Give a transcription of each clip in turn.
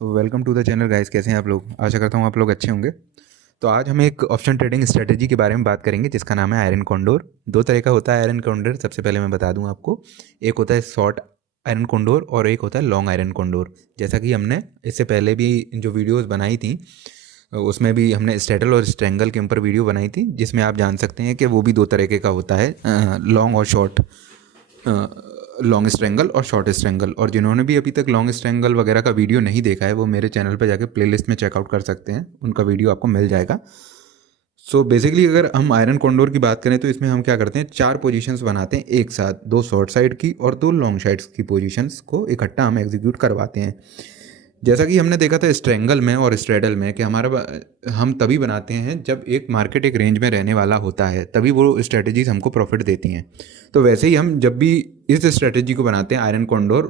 Welcome to the channel guys. कैसे हैं आप लोग? आशा करता हूँ आप लोग अच्छे होंगे। तो आज हम एक ऑप्शन ट्रेडिंग स्ट्रेटजी के बारे में बात करेंगे जिसका नाम है आयरन कॉन्डोर। दो तरह का होता है आयरन कॉन्डोर। सबसे पहले मैं बता दूं आपको, एक होता है शॉर्ट आयरन कॉन्डोर और एक होता है लॉन्ग आयरन कॉन्डोर। जैसा कि हमने इससे पहले भी जो वीडियोज़ बनाई थी उसमें भी हमने स्ट्रेटल और स्ट्रेंगल के ऊपर वीडियो बनाई थी, जिसमें आप जान सकते हैं कि वो भी दो तरीके का होता है, लॉन्ग और शॉर्ट, लॉन्ग स्ट्रेंगल और शॉर्ट स्ट्रेंगल। और जिन्होंने भी अभी तक लॉन्ग स्ट्रेंगल वगैरह का वीडियो नहीं देखा है वो मेरे चैनल पर जाके प्लेलिस्ट में चेकआउट कर सकते हैं, उनका वीडियो आपको मिल जाएगा। सो बेसिकली अगर हम आयरन कॉन्डोर की बात करें तो इसमें हम क्या करते हैं, चार पोजीशंस बनाते हैं एक साथ, दो शॉर्ट साइड की और दो लॉन्ग साइड्स की पोजीशंस को इकट्ठा हम एग्जीक्यूट करवाते हैं। जैसा कि हमने देखा था स्ट्रेंगल में और स्ट्रेडल में कि हम तभी बनाते हैं जब एक मार्केट एक रेंज में रहने वाला होता है, तभी वो स्ट्रेटजीज हमको प्रॉफिट देती हैं। तो वैसे ही हम जब भी इस स्ट्रेटजी को बनाते हैं आयरन कॉन्डोर,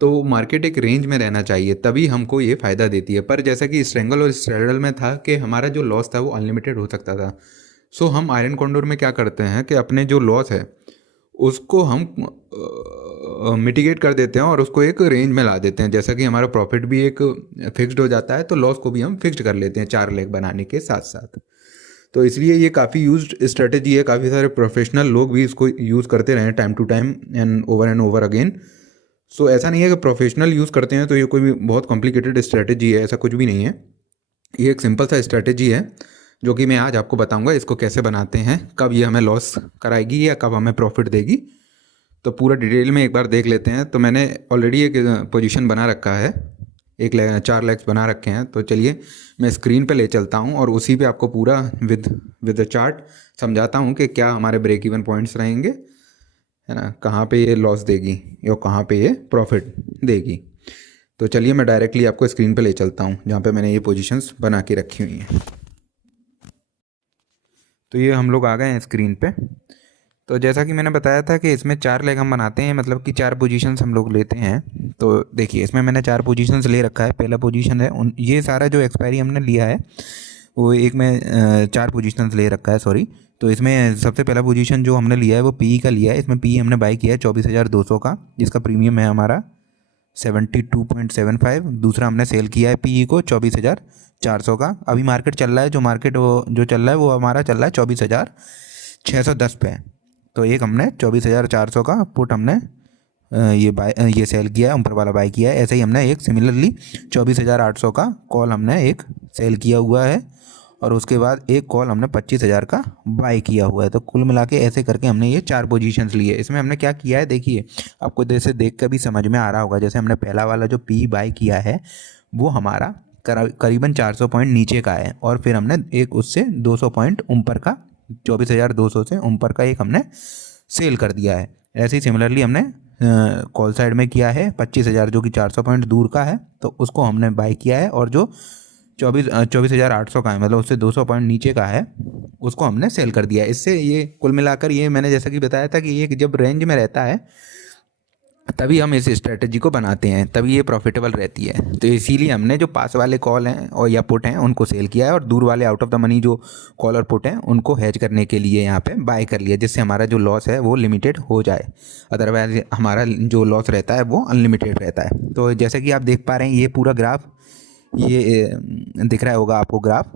तो मार्केट एक रेंज में रहना चाहिए तभी हमको ये फ़ायदा देती है। पर जैसा कि स्ट्रेंगल और स्ट्रेडल में था कि हमारा जो लॉस था वो अनलिमिटेड हो सकता था। सो हम आयरन कॉन्डोर में क्या करते हैं कि अपने जो लॉस है उसको हम मिटिगेट कर देते हैं और उसको एक रेंज में ला देते हैं। जैसा कि हमारा प्रॉफिट भी एक फिक्स्ड हो जाता है तो लॉस को भी हम फिक्स्ड कर लेते हैं चार लेग बनाने के साथ साथ। तो इसलिए ये काफ़ी यूज्ड स्ट्रेटजी है, काफ़ी सारे प्रोफेशनल लोग भी इसको यूज़ करते रहे time to time and over again. So ऐसा नहीं है कि प्रोफेशनल यूज़ करते हैं तो ये कोई भी बहुत कॉम्प्लिकेटेड स्ट्रेटजी है, ऐसा कुछ भी नहीं है। ये एक सिंपल सा स्ट्रेटजी है जो कि मैं आज आपको बताऊंगा इसको कैसे बनाते हैं, कब ये हमें लॉस कराएगी या कब हमें प्रॉफिट देगी। तो पूरा डिटेल में एक बार देख लेते हैं। तो मैंने ऑलरेडी एक पोजीशन बना रखा है, चार लेग्स बना रखे हैं। तो चलिए मैं स्क्रीन पे ले चलता हूँ और उसी पे आपको पूरा विद द चार्ट समझाता हूँ कि क्या हमारे ब्रेक इवन पॉइंट्स रहेंगे, है ना, कहाँ पे ये लॉस देगी या कहाँ पे ये प्रॉफिट देगी। तो चलिए मैं डायरेक्टली आपको स्क्रीन पे ले चलता हूँ जहाँ पे मैंने ये पोजीशंस बना के रखी हुई हैं। तो ये हम लोग आ गए हैं स्क्रीन पे। तो जैसा कि मैंने बताया था कि इसमें चार लेग हम बनाते हैं, मतलब कि चार पोजीशंस हम लोग लेते हैं। तो देखिए इसमें मैंने चार पोजीशंस ले रखा है। पहला पोजीशन है ये सारा जो एक्सपायरी हमने लिया है वो एक में चार पोजीशंस ले रखा है, सॉरी। तो इसमें सबसे पहला पोजीशन जो हमने लिया है वो पी का लिया है। इसमें पी हमने बाई किया है 24,200 का, जिसका प्रीमियम है हमारा 72.75। दूसरा हमने सेल किया है पी को 24,400 का। अभी मार्केट चल रहा है, जो चल रहा है वो हमारा चल रहा है 24,610 पे। तो एक हमने 24,400 का पुट हमने ये सेल किया है, ऊपर वाला बाई किया है। ऐसे ही हमने एक सिमिलरली 24,800 का कॉल हमने एक सेल किया हुआ है और उसके बाद एक कॉल हमने 25,000 का बाई किया हुआ है। तो कुल मिला के ऐसे करके हमने ये चार पोजीशंस लिए। इसमें हमने क्या किया है देखिए, आपको जैसे देख कर भी समझ में आ रहा होगा। जैसे हमने पहला वाला जो पी बाई किया है वो हमारा करीबन 400 पॉइंट नीचे का है और फिर हमने एक उससे 200 पॉइंट ऊपर का 24,200 से ऊपर का एक हमने सेल कर दिया है। ऐसे ही सिमिलरली हमने कॉल साइड में किया है 25,000 जो कि 400 पॉइंट दूर का है, तो उसको हमने बाई किया है। और जो 24,800 का है, मतलब उससे 200 पॉइंट नीचे का है, उसको हमने सेल कर दिया। इससे ये कुल मिलाकर ये मैंने जैसा कि बताया था कि ये जब रेंज में रहता है तभी हम इस स्ट्रेटजी को बनाते हैं, तभी ये प्रॉफिटेबल रहती है। तो इसीलिए हमने जो पास वाले कॉल हैं और या पुट हैं उनको सेल किया है और दूर वाले आउट ऑफ द मनी जो कॉल और पुट हैं उनको हेज करने के लिए यहाँ पे बाय कर लिया, जिससे हमारा जो लॉस है वो लिमिटेड हो जाए। अदरवाइज हमारा जो लॉस रहता है वो अनलिमिटेड रहता है। तो जैसे कि आप देख पा रहे हैं ये पूरा ग्राफ ये दिख रहा होगा आपको ग्राफ।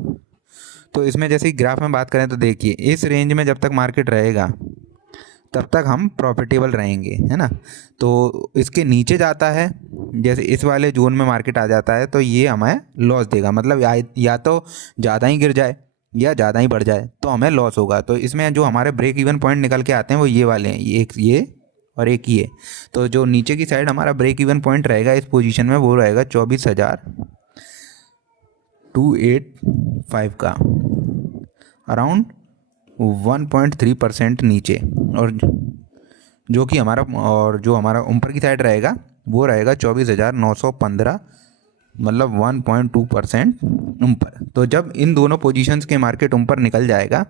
तो इसमें जैसे कि ग्राफ में बात करें तो देखिए इस रेंज में जब तक मार्केट रहेगा तब तक हम प्रॉफिटेबल रहेंगे, है ना। तो इसके नीचे जाता है, जैसे इस वाले जोन में मार्केट आ जाता है तो ये हमें लॉस देगा। मतलब या तो ज़्यादा ही गिर जाए या ज़्यादा ही बढ़ जाए तो हमें लॉस होगा। तो इसमें जो हमारे ब्रेक इवन पॉइंट निकल के आते हैं वो ये वाले हैं, एक ये और एक ये। तो जो नीचे की साइड हमारा ब्रेक इवन पॉइंट रहेगा इस पोजीशन में वो रहेगा 24,285 का, अराउंड 1.3% नीचे। और जो हमारा ऊपर की साइड रहेगा वो रहेगा 24,915, मतलब 1.2% ऊपर। तो जब इन दोनों पोजीशंस के मार्केट ऊपर निकल जाएगा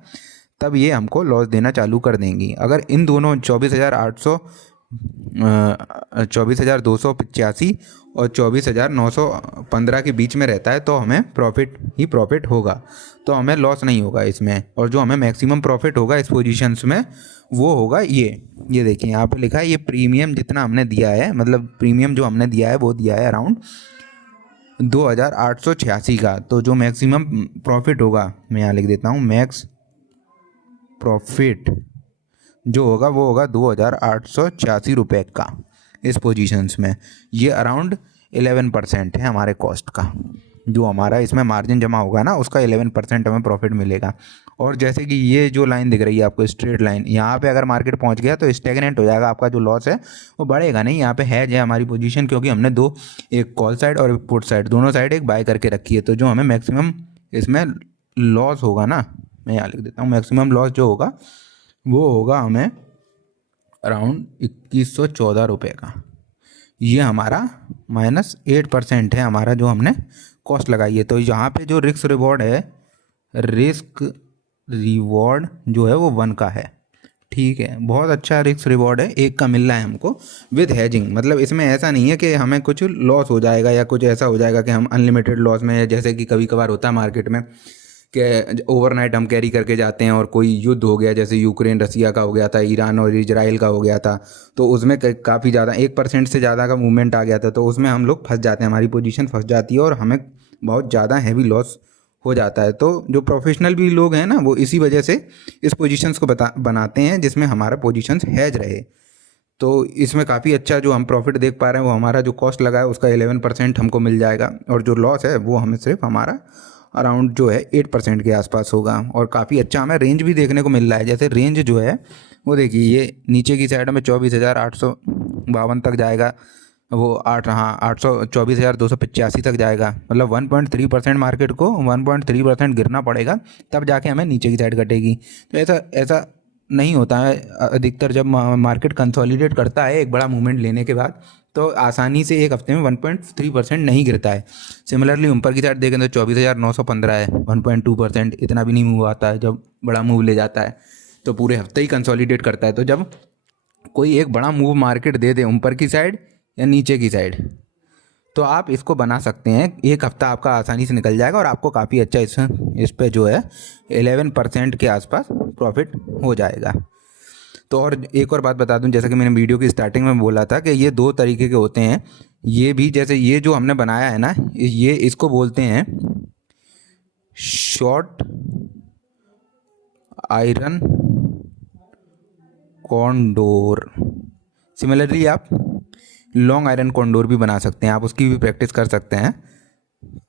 तब ये हमको लॉस देना चालू कर देंगी। अगर इन दोनों 24,285 और 24,915 के बीच में रहता है तो हमें प्रॉफिट होगा, तो हमें लॉस नहीं होगा इसमें। और जो हमें मैक्सिमम प्रॉफिट होगा इस पोजीशंस में वो होगा ये देखिए यहाँ पे लिखा है, ये प्रीमियम जितना हमने दिया है, मतलब प्रीमियम जो हमने दिया है वो दिया है अराउंड 2886 का। तो जो मैक्सिमम प्रॉफिट होगा मैं यहाँ लिख देता हूँ, मैक्स प्रॉफिट जो होगा वो होगा 2886 रुपये का इस पोजीशंस में। ये अराउंड 11% है हमारे कॉस्ट का। जो हमारा इसमें मार्जिन जमा होगा ना उसका 11% हमें प्रॉफिट मिलेगा। और जैसे कि ये जो लाइन दिख रही है आपको, स्ट्रेट लाइन, यहाँ पे अगर मार्केट पहुँच गया तो स्टेगनेंट हो जाएगा, आपका जो लॉस है वो बढ़ेगा नहीं। यहाँ पे हैज है हमारी पोजीशन, क्योंकि हमने दो, एक कॉल साइड और एक पुट साइड, दोनों साइड एक बाय करके रखी है। तो जो हमें मैक्सिमम इसमें लॉस होगा ना, मैं यहाँ लिख देता हूँ, मैक्सिमम लॉस जो होगा वो होगा हमें अराउंड 2114 रुपये का। ये हमारा -8% है हमारा जो हमने कॉस्ट लगाई है। तो यहाँ पे जो रिस्क रिवॉर्ड है, रिस्क रिवॉर्ड जो है वो 1 का है। ठीक है, बहुत अच्छा रिस्क रिवॉर्ड है, 1 का मिल रहा है हमको विद हैजिंग। मतलब इसमें ऐसा नहीं है कि हमें कुछ लॉस हो जाएगा या कुछ ऐसा हो जाएगा कि हम अनलिमिटेड लॉस में, जैसे कि कभी कभार होता है मार्केट में कि ओवरनाइट हम कैरी करके जाते हैं और कोई युद्ध हो गया, जैसे यूक्रेन रसिया का हो गया था, ईरान और इजराइल का हो गया था, तो उसमें काफ़ी ज़्यादा 1% से ज़्यादा का मूवमेंट आ गया था। तो उसमें हम लोग फंस जाते हैं, हमारी पोजीशन फंस जाती है और हमें बहुत ज़्यादा हैवी लॉस हो जाता है। तो जो प्रोफेशनल भी लोग हैं ना, वो इसी वजह से इस पोजीशंस को बनाते हैं जिसमें हमारा पोजीशंस हैज रहे। तो इसमें काफ़ी अच्छा जो हम प्रॉफिट देख पा रहे हैं वो हमारा जो कॉस्ट लगा है उसका 11% हमको मिल जाएगा, और जो लॉस है वो हमें सिर्फ हमारा अराउंड जो है 8% के आसपास होगा। और काफ़ी अच्छा हमें रेंज भी देखने को मिल रहा है। जैसे रेंज जो है वो देखिए, ये नीचे की साइड में 24,852 तक जाएगा, वो 24,285 तक जाएगा। मतलब 1.3% मार्केट को 1.3% गिरना पड़ेगा, तब जाके हमें नीचे की साइड कटेगी। तो ऐसा नहीं होता है। अधिकतर जब मार्केट कंसोलिडेट करता है एक बड़ा मूवमेंट लेने के बाद, तो आसानी से एक हफ्ते में 1.3% नहीं गिरता है। सिमिलरली ऊपर की साइड देखें तो 24,915 है, 1.2%, इतना भी नहीं मूव आता है जब बड़ा मूव ले जाता है, तो पूरे हफ्ते ही कंसोलिडेट करता है। तो जब कोई एक बड़ा मूव मार्केट दे दे ऊपर की साइड या नीचे की साइड, तो आप इसको बना सकते हैं, एक हफ्ता आपका आसानी से निकल जाएगा और आपको काफ़ी अच्छा इस पे जो है 11% के आसपास प्रॉफिट हो जाएगा। तो और एक और बात बता दूं, जैसा कि मैंने वीडियो की स्टार्टिंग में बोला था कि ये 2 तरीके के होते हैं। ये भी जैसे ये जो हमने बनाया है ना, ये इसको बोलते हैं शॉर्ट आयरन कॉन्डोर। सिमिलरली आप लॉन्ग आयरन कॉन्डोर भी बना सकते हैं, आप उसकी भी प्रैक्टिस कर सकते हैं।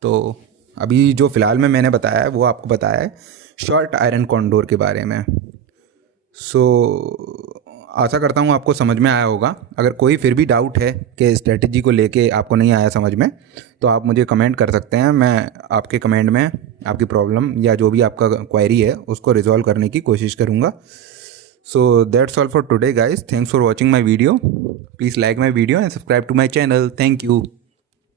तो अभी जो फ़िलहाल में मैंने बताया है वो आपको बताया है शॉर्ट आयरन कॉन्डोर के बारे में। आशा करता हूँ आपको समझ में आया होगा। अगर कोई फिर भी डाउट है कि स्ट्रेटजी को लेके आपको नहीं आया समझ में, तो आप मुझे कमेंट कर सकते हैं। मैं आपके कमेंट में आपकी प्रॉब्लम या जो भी आपका क्वेरी है उसको रिजॉल्व करने की कोशिश करूँगा। So that's all for today guys. Thanks for watching my video. Please like my video and subscribe to my channel. Thank you.